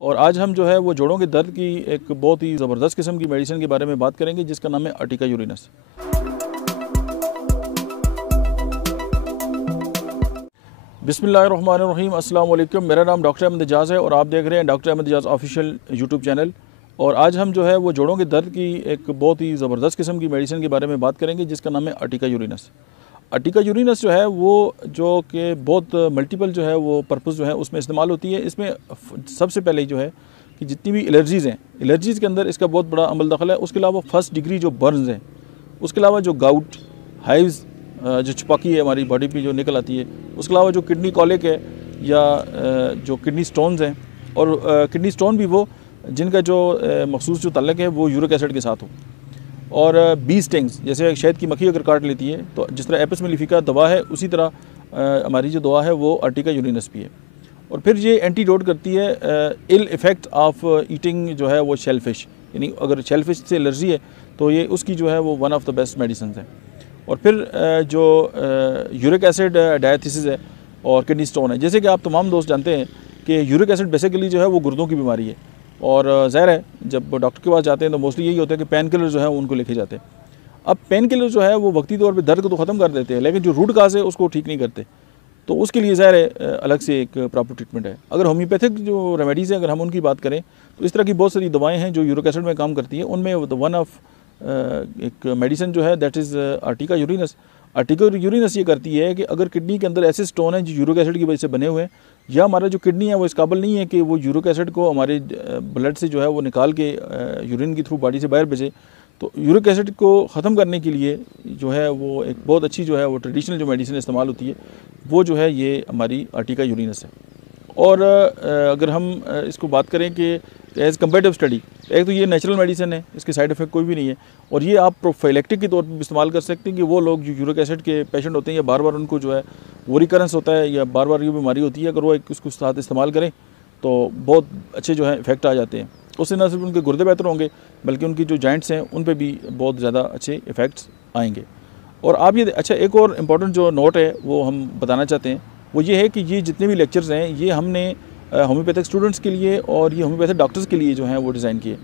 और आज हम जो है वो जोड़ों के दर्द की एक बहुत ही ज़बरदस्त किस्म की मेडिसिन के बारे में बात करेंगे जिसका नाम है अर्टिका यूरिनस। बिस्मिल्लाहिर्रहमानिर्रहीम, अस्सलाम वालेकुम। मेरा नाम डॉक्टर अहमद एजाज़ है और आप देख रहे हैं डॉक्टर अहमद एजाज़ ऑफिशियल यूट्यूब चैनल। और आज हम जो है वो जोड़ों के दर्द की एक बहुत ही ज़बरदस्त किस्म की मेडिसिन के बारे में बात करेंगे जिसका नाम है अर्टिका यूरिनस। अर्टिका यूरिनस जो है वो जो कि बहुत मल्टीपल जो है वो पर्पज़ जो है उसमें इस्तेमाल होती है। इसमें सबसे पहले जो है कि जितनी भी एलर्जीज़ हैं, एलर्जीज़ के अंदर इसका बहुत बड़ा अमल दखल है। उसके अलावा फर्स्ट डिग्री जो बर्न्स हैं, उसके अलावा जो गाउट, हाइव्स, जो छपाकी है हमारी बॉडी पे जो निकल आती है, उसके अलावा जो किडनी कॉलिक है या जो किडनी स्टोन्स हैं, और किडनी स्टोन भी वो जिनका जो मखसूस जो ताल्लुक़ है वो यूरिक एसिड के साथ हो। और बी स्टिंग्स, जैसे शहद की मक्खी अगर काट लेती है तो जिस तरह एपिस मेलिफिका दवा है उसी तरह हमारी जो दवा है वो अर्टिका यूरिनस भी है। और फिर ये एंटीडोट करती है इल इफ़ेक्ट ऑफ ईटिंग जो है वो शेल फिश, यानी अगर शेल फिश से एलर्जी है तो ये उसकी जो है वो one of the best medicine है। और फिर जो यूरिक एसिड डायथिसिस है और किडनी स्टोन है, जैसे कि आप तमाम दोस्त जानते हैं कि यूरिक एसिड बेसिकली जो है वो गुर्दों की बीमारी है। और ज़ाहिर है जब डॉक्टर के पास जाते हैं तो मोस्टली यही होता है कि पेन किलर जो है उनको लेके जाते हैं। अब पेन किलर जो है वो वक्ती तौर पे दर्द को तो ख़त्म कर देते हैं, लेकिन जो रूट काज है उसको ठीक नहीं करते। तो उसके लिए ज़ाहिर है अलग से एक प्रॉपर ट्रीटमेंट है। अगर होम्योपैथिक जो रेमेडीज़ हैं अगर हम उनकी बात करें तो इस तरह की बहुत सारी दवाएँ हैं जो यूरिक एसिड में काम करती हैं। उनमें वन ऑफ एक मेडिसिन जो है that is Ertiga urens. Ertiga urens ये करती है कि अगर किडनी के अंदर ऐसे स्टोन हैं जो यूरिक एसिड की वजह से बने हुए हैं, या हमारा जो किडनी है वो इस काबिल नहीं है कि वो यूरिक एसिड को हमारे ब्लड से जो है वो निकाल के यूरिन के थ्रू बॉडी से बाहर भेजे, तो यूरिक एसिड को ख़त्म करने के लिए जो है वो एक बहुत अच्छी जो है वो ट्रेडिशनल जो मेडिसिन इस्तेमाल होती है वो जो है ये हमारी अर्टिका यूरिनस है। और अगर हम इसको बात करें कि एज़ कम्पेरेटिव स्टडी, एक तो ये नेचुरल मेडिसिन है, इसके साइड इफ़ेक्ट कोई भी नहीं है, और ये आप प्रोफाइलेक्टिक के तौर पर इस्तेमाल कर सकते हैं कि वो लोग जो यूरिक एसिड के पेशेंट होते हैं या बार बार उनको जो है वो रिकरेंस होता है या बार बार ये बीमारी होती है, अगर वो उसको साथ इस्तेमाल करें तो बहुत अच्छे जो है इफ़ेक्ट आ जाते हैं। उससे न सिर्फ उनके गुर्दे बेहतर होंगे बल्कि उनकी जो जॉइंट्स हैं उन पर भी बहुत ज़्यादा अच्छे इफ़ेक्ट्स आएंगे। और आप ये अच्छा एक और इम्पॉर्टेंट जो नोट है वो हम बताना चाहते हैं, वो ये है कि ये जितने भी लेक्चर्स हैं ये हमने होम्योपैथिक स्टूडेंट्स के लिए और ये होम्योपैथिक डॉक्टर्स के लिए जो हैं वो डिज़ाइन किए।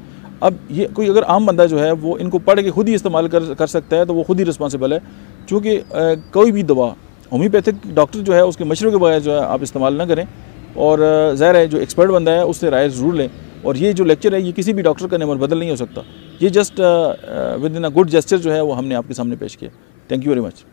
अब ये कोई अगर आम बंदा जो है वो इनको पढ़ के खुद ही इस्तेमाल कर सकता है तो वो खुद ही रिस्पॉन्सिबल है, क्योंकि कोई भी दवा होम्योपैथिक डॉक्टर जो है उसके मशवरे के बगैर जो है आप इस्तेमाल ना करें। और ज़ाहिर है जो एक्सपर्ट बंदा है उससे राय ज़रूर लें। और ये जो लेक्चर है ये किसी भी डॉक्टर का नंबर बदल नहीं हो सकता, ये just with in a good gesture जो है वो हमने आपके सामने पेश किया। Thank you very much.